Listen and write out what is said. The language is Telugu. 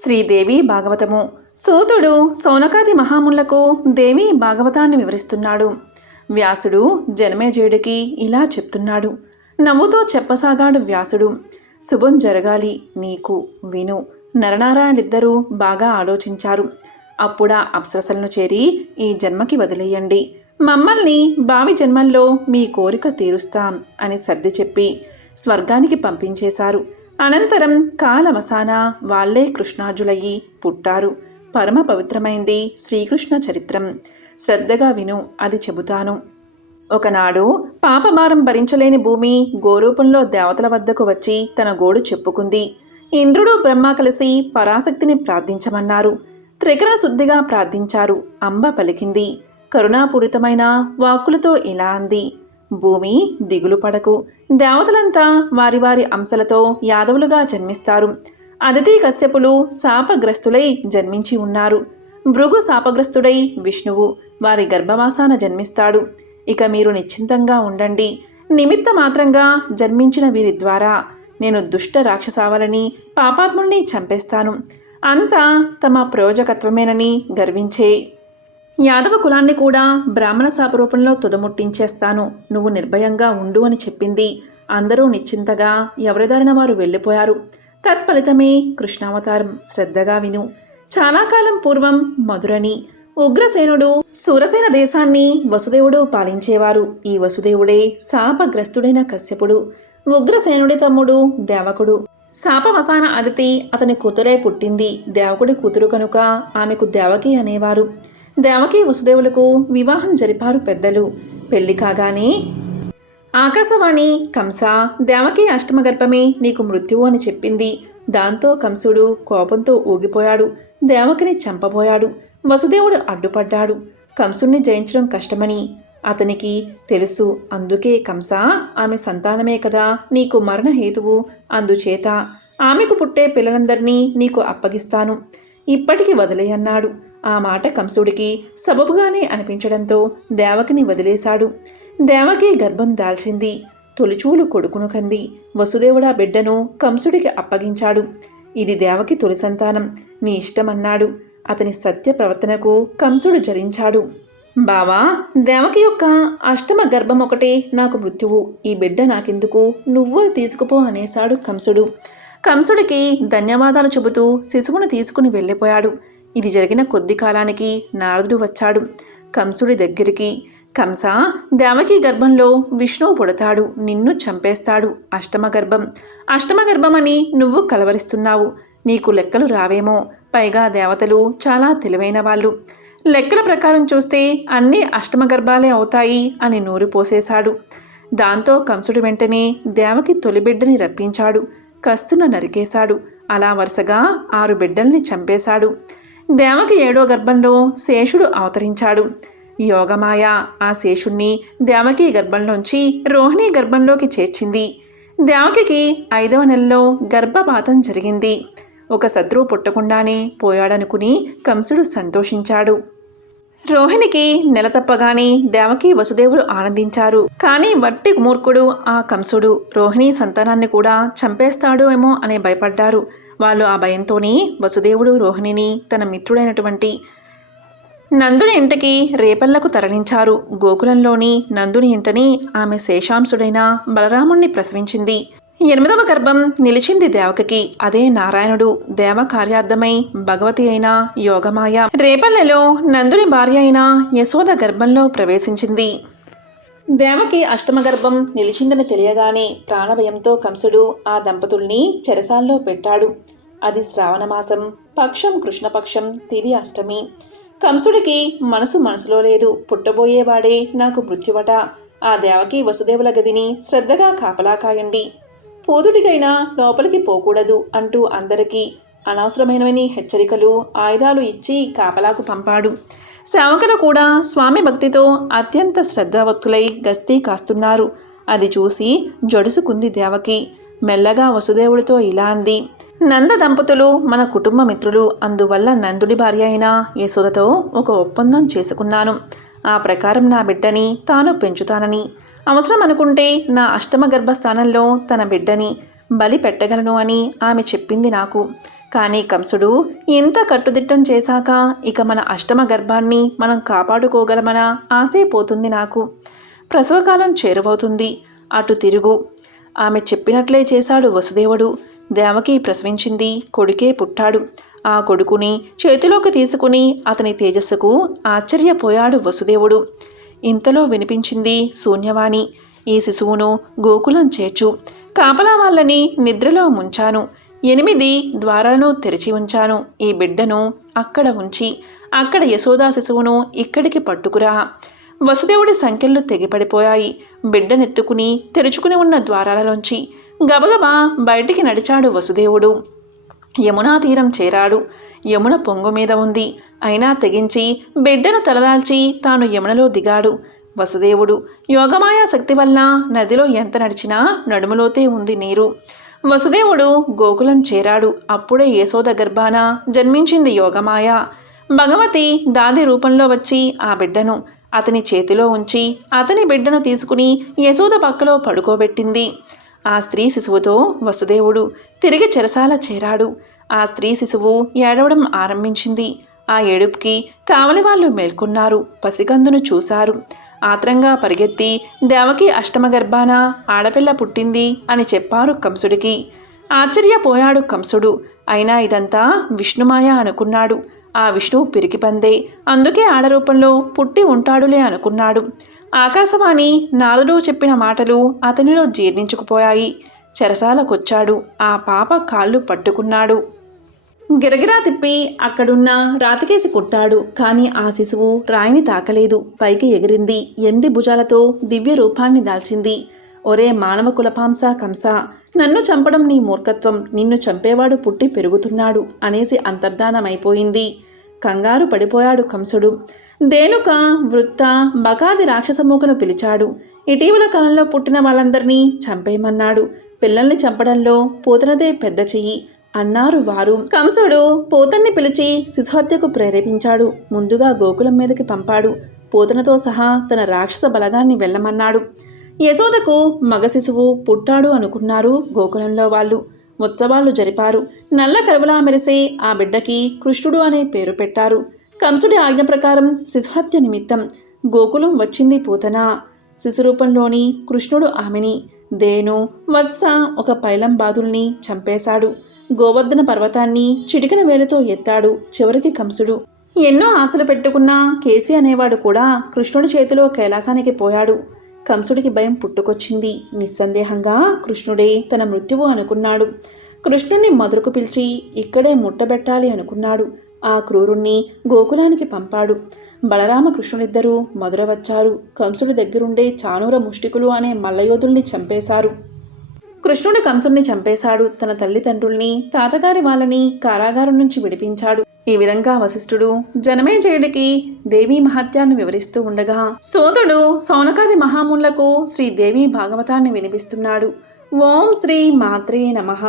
శ్రీదేవి భాగవతము. సూతుడు సౌనకాది మహాములకు దేవి భాగవతాన్ని వివరిస్తున్నాడు. వ్యాసుడు జనమేజయుడికి ఇలా చెప్తున్నాడు. నవ్వుతో చెప్పసాగాడు వ్యాసుడు. శుభం జరగాలి నీకు, విను. నరనారాయణిద్దరూ బాగా ఆలోచించారు. అప్పుడా అప్సరసలను చేరి ఈ జన్మకి వదిలేయండి, మమ్మల్ని భావి జన్మల్లో మీ కోరిక తీరుస్తాం అని సర్ది చెప్పి స్వర్గానికి పంపించేశారు. అనంతరం కాలవసాన వాళ్లే కృష్ణార్జులయ్యి పుట్టారు. పరమ పవిత్రమైంది శ్రీకృష్ణ చరిత్రం. శ్రద్ధగా విను, అది చెబుతాను. ఒకనాడు పాపభారం భరించలేని భూమి గోరూపంలో దేవతల వద్దకు వచ్చి తన గోడు చెప్పుకుంది. ఇంద్రుడు బ్రహ్మ కలిసి పరాశక్తిని ప్రార్థించమన్నారు. త్రికరణ శుద్ధిగా ప్రార్థించారు. అంబ పలికింది. కరుణాపూరితమైన వాక్కులతో ఇలా అంది. భూమి, దిగులు పడకు. దేవతలంతా వారి వారి అంశలతో యాదవులుగా జన్మిస్తారు. అదితి కశ్యపులు శాపగ్రస్తులై జన్మించి ఉన్నారు. భృగు శాపగ్రస్తుడై విష్ణువు వారి గర్భవాసాన జన్మిస్తాడు. ఇక మీరు నిశ్చింతంగా ఉండండి. నిమిత్త మాత్రంగా జన్మించిన వీరి ద్వారా నేను దుష్ట రాక్షసావలని పాపాత్ముడిని చంపేస్తాను. అంతా తమ ప్రయోజకత్వమేనని గర్వించే యాదవ కులాన్ని కూడా బ్రాహ్మణ శాపరూపంలో తుదముట్టించేస్తాను. నువ్వు నిర్భయంగా ఉండు అని చెప్పింది. అందరూ నిశ్చింతగా ఎవరిదారిన వారు వెళ్ళిపోయారు. తత్ఫలితమే కృష్ణావతారం. శ్రద్ధగా విను. చాలా కాలం పూర్వం మధురని ఉగ్రసేనుడు సూరసేన దేశాన్ని వసుదేవుడు పాలించేవారు. ఈ వసుదేవుడే శాపగ్రస్తుడైన కశ్యపుడు. ఉగ్రసేనుడి తమ్ముడు దేవకుడు. శాపవసాన అదితి అతని కూతురే పుట్టింది. దేవకుడి కూతురు కనుక ఆమెకు దేవకి అనేవారు. దేవకి వసుదేవులకు వివాహం జరిపారు పెద్దలు. పెళ్లి కాగానే ఆకాశవాణి కంస, దేవకి అష్టమగర్భమే నీకు మృత్యువు అని చెప్పింది. దాంతో కంసుడు కోపంతో ఊగిపోయాడు. దేవకిని చంపబోయాడు. వసుదేవుడు అడ్డుపడ్డాడు. కంసుణ్ణి జయించడం కష్టమని అతనికి తెలుసు. అందుకే కంస, ఆమె సంతానమే కదా నీకు మరణహేతువు. అందుచేత ఆమెకు పుట్టే పిల్లలందరినీ నీకు అప్పగిస్తాను. ఇప్పటికి వదిలేయన్నాడు. ఆ మాట కంసుడికి సబబుగానే అనిపించడంతో దేవకిని వదిలేశాడు. దేవకి గర్భం దాల్చింది. తొలిచూలు కొడుకును కంది. వసుదేవుడా బిడ్డను కంసుడికి అప్పగించాడు. ఇది దేవకి తొలి సంతానం. నీ ఇష్టమన్నాడు. అతని సత్య ప్రవర్తనకు కంసుడు జరించాడు. బావా, దేవకి యొక్క అష్టమ గర్భం ఒకటే నాకు మృత్యువు. ఈ బిడ్డ నాకెందుకు, నువ్వు తీసుకుపో అనేశాడు కంసుడు. కంసుడికి ధన్యవాదాలు చెబుతూ శిశువును తీసుకుని వెళ్ళిపోయాడు. ఇది జరిగిన కొద్ది కాలానికి నారదుడు వచ్చాడు కంసుడి దగ్గరికి. కంస, దేవకి గర్భంలో విష్ణువు పుడతాడు. నిన్ను చంపేస్తాడు. అష్టమగర్భమని నువ్వు కలవరిస్తున్నావు. నీకు లెక్కలు రావేమో. పైగా దేవతలు చాలా తెలివైన వాళ్ళు. లెక్కల ప్రకారం చూస్తే అన్నీ అష్టమగర్భాలే అవుతాయి అని నూరు పోసేశాడు. దాంతో కంసుడు వెంటనే దేవకి తొలి బిడ్డని రప్పించాడు. కస్సున నరికేశాడు. అలా వరుసగా 6 బిడ్డల్ని చంపేశాడు. దేవకి 7వ గర్భంలో శేషుడు అవతరించాడు. యోగమాయ ఆ శేషుణ్ణి దేవకి గర్భంలోంచి రోహిణి గర్భంలోకి చేర్చింది. దేవకికి 5వ నెలలో గర్భపాతం జరిగింది. ఒక శత్రువు పుట్టకుండానే పోయాడనుకుని కంసుడు సంతోషించాడు. రోహిణికి నెల తప్పగానే దేవకి వసుదేవుడు ఆనందించారు. కానీ వట్టి మూర్ఖుడు ఆ కంసుడు రోహిణి సంతానాన్ని కూడా చంపేస్తాడు ఏమో అని భయపడ్డారు. వాళ్ళు ఆ భయంతోనే వసుదేవుడు రోహిణిని తన మిత్రుడైనటువంటి నందుని ఇంటికి రేపల్లకు తరలించారు. గోకులంలోని నందుని ఇంటని ఆమె శేషాంశుడైన బలరాముణ్ణి ప్రసవించింది. 8వ గర్భం నిలిచింది దేవకికి. అదే నారాయణుడు. దేవ కార్యార్థమై భగవతి అయిన యోగమాయ రేపల్లెలో నందుని భార్య అయిన యశోద గర్భంలో ప్రవేశించింది. దేవకి అష్టమగర్భం నిలిచిందని తెలియగానే ప్రాణభయంతో కంసుడు ఆ దంపతుల్ని చెరసాల్లో పెట్టాడు. అది శ్రావణమాసం, పక్షం కృష్ణపక్షం, తిది అష్టమి. కంసుడికి మనసులో లేదు. పుట్టబోయేవాడే నాకు మృత్యువట. ఆ దేవకి వసుదేవుల గదిని శ్రద్ధగా కాపలా కాయండి. పూతుడికైనా లోపలికి పోకూడదు అంటూ అందరికీ అనవసరమైనవని హెచ్చరికలు, ఆయుధాలు ఇచ్చి కాపలాకు పంపాడు. సేవకులు కూడా స్వామి భక్తితో అత్యంత శ్రద్ధావత్తులై గస్తీ కాస్తున్నారు. అది చూసి జడుసుకుంది దేవకి. మెల్లగా వసుదేవుడితో ఇలా అంది. నంద దంపతులు మన కుటుంబ మిత్రులు. అందువల్ల నందుడి భార్య అయిన యశోదతో ఒక ఒప్పందం చేసుకున్నాను. ఆ ప్రకారం నా బిడ్డని తాను పెంచుతానని, అవసరం అనుకుంటే నా అష్టమ గర్భస్థానంలో తన బిడ్డని బలి పెట్టగలను అని ఆమె చెప్పింది నాకు. కానీ కంసుడు ఇంత కట్టుదిట్టం చేశాక ఇక మన అష్టమ గర్భాన్ని మనం కాపాడుకోగలమనా ఆశే పోతుంది నాకు. ప్రసవకాలం చేరువవుతుంది, అటు తిరుగు. ఆమె చెప్పినట్లే చేశాడు వసుదేవుడు. దేవకి ప్రసవించింది, కొడుకే పుట్టాడు. ఆ కొడుకుని చేతిలోకి తీసుకుని అతని తేజస్సుకు ఆశ్చర్యపోయాడు వసుదేవుడు. ఇంతలో వినిపించింది శూన్యవాణి. ఈ శిశువును గోకులం చేర్చు. కాపలా వాళ్ళని నిద్రలో ముంచాను. 8 ద్వారాలను తెరిచి ఉంచాను. ఈ బిడ్డను అక్కడ ఉంచి అక్కడ యశోదా శిశువును ఇక్కడికి పట్టుకురా. వసుదేవుడి సంకెళ్ళు తెగిపడిపోయాయి. బిడ్డనెత్తుకుని తెరుచుకుని ఉన్న ద్వారాలలోంచి గబగబా బయటికి నడిచాడు వసుదేవుడు. యమునా తీరం చేరాడు. యమున పొంగు మీద ఉంది. అయినా తెగించి బిడ్డను తలదాల్చి తాను యమునలో దిగాడు వసుదేవుడు. యోగమాయా శక్తి వల్ల నదిలో ఎంత నడిచినా నడుములోతే ఉంది నీరు. వసుదేవుడు గోకులం చేరాడు. అప్పుడే యశోద గర్భాన జన్మించింది యోగమాయ. భగవతి దాది రూపంలో వచ్చి ఆ బిడ్డను అతని చేతిలో ఉంచి అతని బిడ్డను తీసుకుని యశోద పక్కలో పడుకోబెట్టింది. ఆ స్త్రీ శిశువుతో వసుదేవుడు తిరిగి చెరసాల చేరాడు. ఆ స్త్రీ శిశువు ఏడవడం ఆరంభించింది. ఆ ఏడుపుకి కావలి వాళ్ళు మేల్కొన్నారు. పసికందును చూశారు. ఆత్రంగా పరిగెత్తి దేవకి అష్టమ గర్భాన ఆడపిల్ల పుట్టింది అని చెప్పారు కంసుడికి. ఆశ్చర్యపోయాడు కంసుడు. అయినా ఇదంతా విష్ణుమాయ అనుకున్నాడు. ఆ విష్ణువు పిరికిపందే, అందుకే ఆడరూపంలో పుట్టి ఉంటాడులే అనుకున్నాడు. ఆకాశవాణి నారదుడు చెప్పిన మాటలు అతనిలో జీర్ణించుకుపోయాయి. చెరసాలకొచ్చాడు. ఆ పాప కాళ్ళు పట్టుకున్నాడు. గిరగిరా తిప్పి అక్కడున్న రాతికేసి కొట్టాడు. కానీ ఆ శిశువు రాయిని తాకలేదు. పైకి ఎగిరింది. 8 భుజాలతో దివ్య రూపాన్ని దాల్చింది. ఒరే మానవ కులపాంస కంస, నన్ను చంపడం నీ మూర్ఖత్వం. నిన్ను చంపేవాడు పుట్టి పెరుగుతున్నాడు అనేసి అంతర్ధానమైపోయింది. కంగారు పడిపోయాడు కంసుడు. దేనుక, వృత్త, బకాది రాక్షసమూకను పిలిచాడు. ఇటీవల కాలంలో పుట్టిన వాళ్ళందరినీ చంపేయమన్నాడు. పిల్లల్ని చంపడంలో పూతనదే పెద్ద చెయ్యి అన్నారు వారు. కంసుడు పూతన్ని పిలిచి శిశుహత్యకు ప్రేరేపించాడు. ముందుగా గోకులం మీదకి పంపాడు. పూతనతో సహా తన రాక్షస బలగాన్ని వెళ్ళమన్నాడు. యశోదకు మగ శిశువు పుట్టాడు అనుకున్నారు గోకులంలో వాళ్ళు. ఉత్సవాలు జరిపారు. నల్ల కలువలా మెరిసే ఆ బిడ్డకి కృష్ణుడు అనే పేరు పెట్టారు. కంసుడి ఆజ్ఞ ప్రకారం శిశుహత్య నిమిత్తం గోకులం వచ్చింది పూతన. శిశురూపంలోని కృష్ణుడు ఆమెని, దేను, వత్స ఒక పైలం బాధుల్ని చంపేశాడు. గోవర్ధన పర్వతాన్ని చిటికన వేలతో ఎత్తాడు. చివరికి కంసుడు ఎన్నో ఆశలు పెట్టుకున్న కేసి అనేవాడు కూడా కృష్ణుడి చేతిలో కైలాసానికి పోయాడు. కంసుడికి భయం పుట్టుకొచ్చింది. నిస్సందేహంగా కృష్ణుడే తన మృత్యువు అనుకున్నాడు. కృష్ణుణ్ణి మధురకు పిలిచి ఇక్కడే ముట్టబెట్టాలి అనుకున్నాడు. ఆ క్రూరుణ్ణి గోకులానికి పంపాడు. బలరామ కృష్ణుడిద్దరూ మధుర వచ్చారు. కంసుడి దగ్గరుండే చానూర ముష్టికులు అనే మల్లయోధుల్ని చంపేశారు. కృష్ణుడు కంసుడిని చంపేశాడు. తన తల్లిదండ్రుల్ని, తాతగారి వాళ్ళని కారాగారం నుంచి విడిపించాడు. ఈ విధంగా వశిష్ఠుడు జనమేజయుడికి దేవీ మహత్యాన్ని వివరిస్తూ ఉండగా సోదరుడు సౌనకాది మహామునులకు శ్రీదేవి భాగవతాన్ని వినిపిస్తున్నాడు. ఓం శ్రీ మాత్రే నమః.